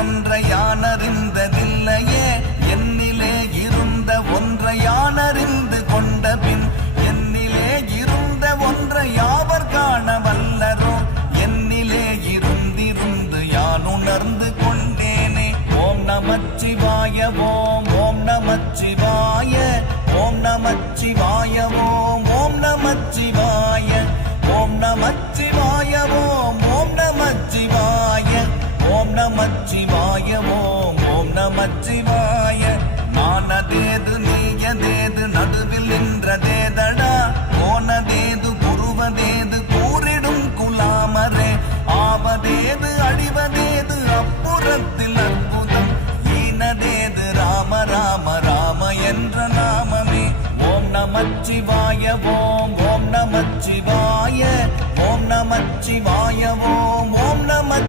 ஒன்றை யானறிந்ததில்லையே, என்னிலே இருந்த ஒன்றை யானறிந்து கொண்ட பின் என்னிலே இருந்த ஒன்றை யாவர் காண வல்லரோ, என்னிலே இருந்திருந்து யான் உணர்ந்து கொண்டேனே. ஓம் நமச்சிவாய ஓம் ஓம் நமச்சிவாய ஓம் நமச்சிவாய ஓம் ஓம் நமச்சிவாய ஓம் நமச்சிவாய ஓம் ஓம் நமச்சிவாய ஓம் நமச்சிவாய ஓம் ஓம் நமச்சிவாய.